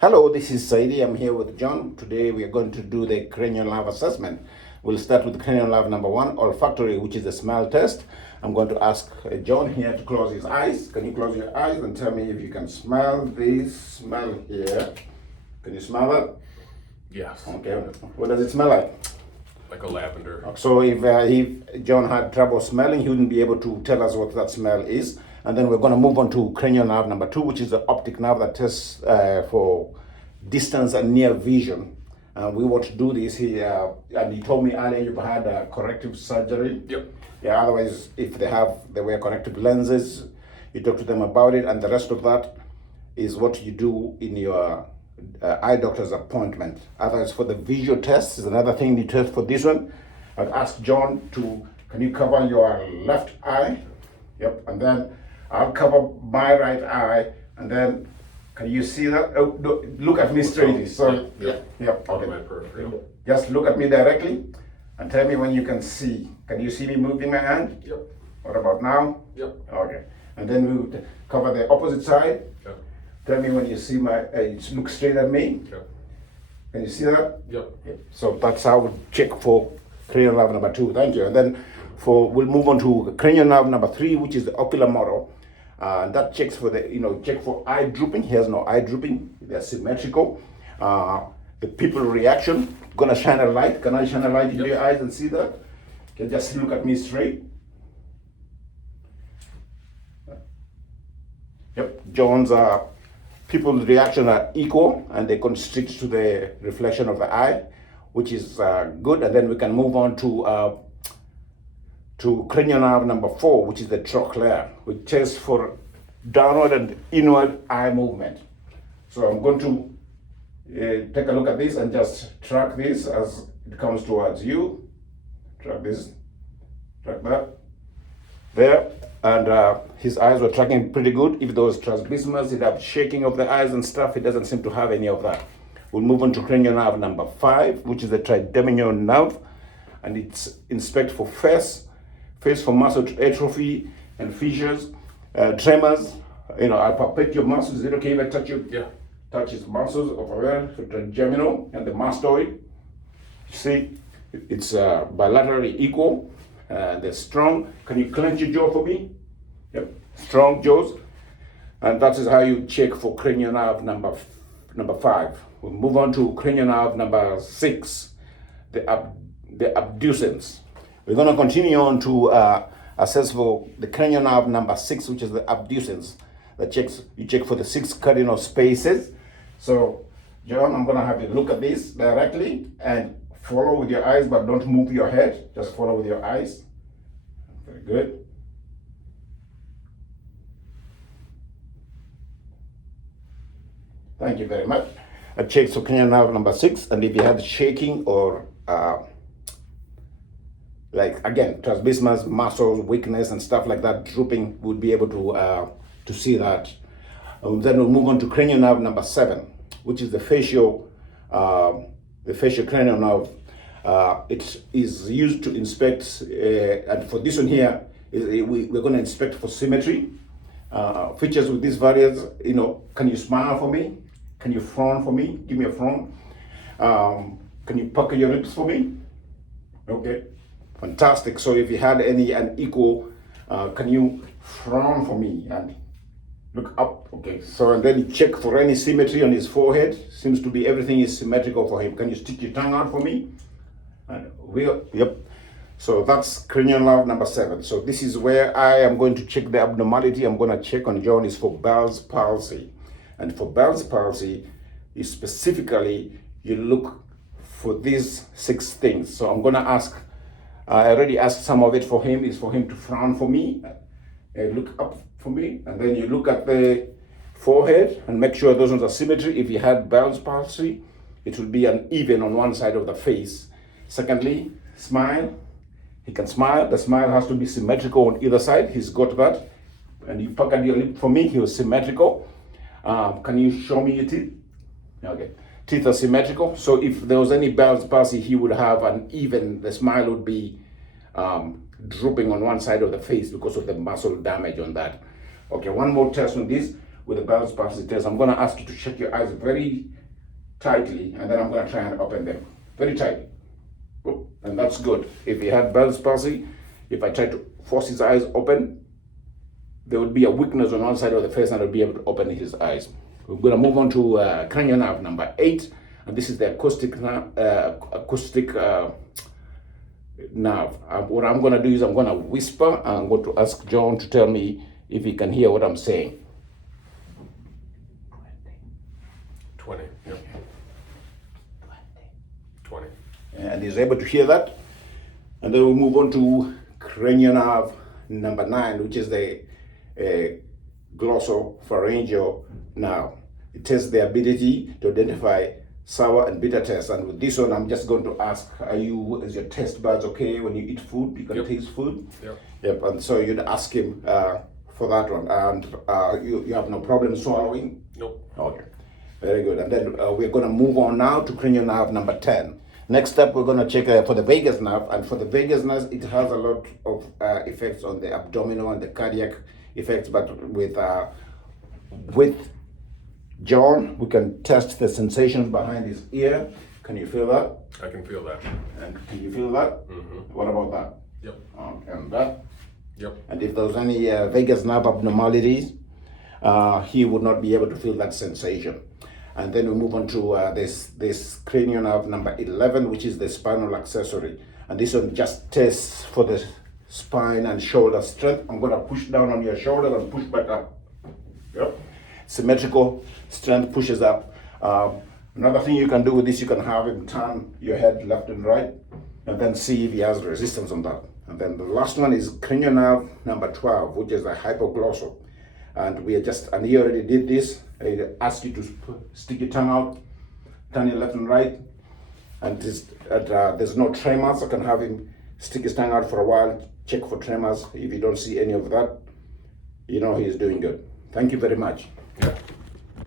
Hello, this is Saidi. I'm here with John. Today we are going to do the cranial nerve assessment. We'll start with cranial nerve number one, olfactory, which is the smell test. I'm going to ask John here to close his eyes. Can you close your eyes and tell me if you can smell this smell here? Can you smell it? Yes. Okay. What does it smell like? Like a lavender. So if John had trouble smelling, he wouldn't be able to tell us what that smell is. And then we're going to move on to cranial nerve number two, which is the optic nerve that tests for distance and near vision. We want to do this here. And he told me earlier you've had a corrective surgery. Yep. Yeah, otherwise, if they wear corrective lenses, you talk to them about it. And the rest of that is what you do in your eye doctor's appointment. Otherwise, for the visual test is another thing you test for this one. I'd ask John can you cover your left eye? Yep, and then I'll cover my right eye, and then can you see that? Oh, no, look at me straight. Sorry. Yep. On Okay. my peripheral. Just look at me directly and tell me when you can see. Can you see me moving my hand? Yep. What about now? Yep. Okay. And then we would cover the opposite side. Yep. Tell me when you see look straight at me. Yep. Can you see that? Yep. So that's how we check for cranial nerve number two. Thank you. And then we'll move on to cranial nerve number three, which is the ocular model. That checks for check for eye drooping. He has no eye drooping. They're symmetrical. The pupil reaction. Gonna shine a light. Can I shine a light into your eyes and see that? Can just look at me straight. Yep. John's pupil reaction are equal and they constrict to the reflection of the eye, which is good. And then we can move on to cranial nerve number four, which is the trochlear, which tests for downward and inward eye movement. So I'm going to take a look at this and just track this as it comes towards you. Track this, track that, there. And his eyes were tracking pretty good. If there was strabismus, he'd have shaking of the eyes and stuff. He doesn't seem to have any of that. We'll move on to cranial nerve number five, which is the trigeminal nerve, and it's inspect for face for muscle atrophy and fissures, tremors. I palpate your muscles. Is it okay if I touch you? Yeah. Touch his muscles over there, the trigeminal and the mastoid. You see, it's bilaterally equal. They're strong. Can you clench your jaw for me? Yep, strong jaws. And that is how you check for cranial nerve number five. We'll move on to cranial nerve number six, the abducens. We're going to continue on to assess for the cranial nerve number six, which is the abducens. You check for the 6 cardinal spaces. So, John, I'm going to have you look at this directly and follow with your eyes, but don't move your head. Just follow with your eyes. Very good. Thank you very much. I checked for cranial nerve number six, and if you had shaking or like again, strabismus, muscles, weakness, and stuff like that, drooping, would be able to see that. Then we'll move on to cranial nerve number seven, which is the facial cranial nerve. It is used to inspect, and for this one here, we're going to inspect for symmetry. Features with these variants, can you smile for me? Can you frown for me? Give me a frown. Can you pucker your lips for me? Okay, fantastic. So if you had any unequal, can you frown for me and look up? Okay, so and then you check for any symmetry on his forehead. Seems to be everything is symmetrical for him. Can you stick your tongue out for me? And yep. So that's cranial nerve number seven. So this is where I am going to check the abnormality. I'm going to check on John is for Bell's palsy. And for Bell's palsy, you look for these 6 things. So I'm going to ask, I already asked some of it for him, is for him to frown for me, look up for me, and then you look at the forehead and make sure those ones are symmetry. If you had Bell's palsy, it will be uneven on one side of the face. Secondly, smile. He can smile. The smile has to be symmetrical on either side. He's got that. And you puckered your lip for me. He was symmetrical. Can you show me your teeth? Okay. Teeth are symmetrical. So if there was any Bell's palsy, he would have the smile would be drooping on one side of the face because of the muscle damage on that. Okay, one more test on this. with the Bell's palsy test, I'm going to ask you to shut your eyes very tightly, and then I'm going to try and open them very tightly. Oh, and that's good. If he had Bell's palsy, if I try to force his eyes open, there would be a weakness on one side of the face, and I'll be able to open his eyes. We're going to move on to cranial nerve number 8, and this is the acoustic nerve. What I'm going to do is I'm going to whisper. I'm going to ask John to tell me if he can hear what I'm saying. 20. Yep. 20. And he's able to hear that. And then we move on to cranial nerve number 9, which is the glossopharyngeal nerve. It tests the ability to identify sour and bitter taste. And with this one, I'm just going to ask, is your taste buds okay when you eat food? You can Yep. taste food? Yep. Yep. And so you'd ask him for that one. And you have no problem swallowing? Nope. Okay, very good. And then we're going to move on now to cranial nerve number 10. Next up, we're going to check for the vagus nerve. And for the vagus nerve, it has a lot of effects on the abdominal and the cardiac effects. But with John, we can test the sensations behind his ear. Can you feel that? I can feel that. And can you feel that? Mm-hmm. What about that? Yep. And that? Yep. And if there's any vagus nerve abnormalities, he would not be able to feel that sensation. And then we move on to this cranial nerve number 11, which is the spinal accessory. And this one just tests for the spine and shoulder strength. I'm going to push down on your shoulder and push back up. Yep. Symmetrical strength pushes up. Another thing you can do with this, you can have him turn your head left and right, and then see if he has resistance on that. And then the last one is cranial nerve number 12, which is the hypoglossal. And he already did this. I ask you to stick your tongue out, turn your left and right, and there's no tremors. I can have him stick his tongue out for a while, check for tremors. If you don't see any of that, you know he's doing good. Thank you very much. Yep.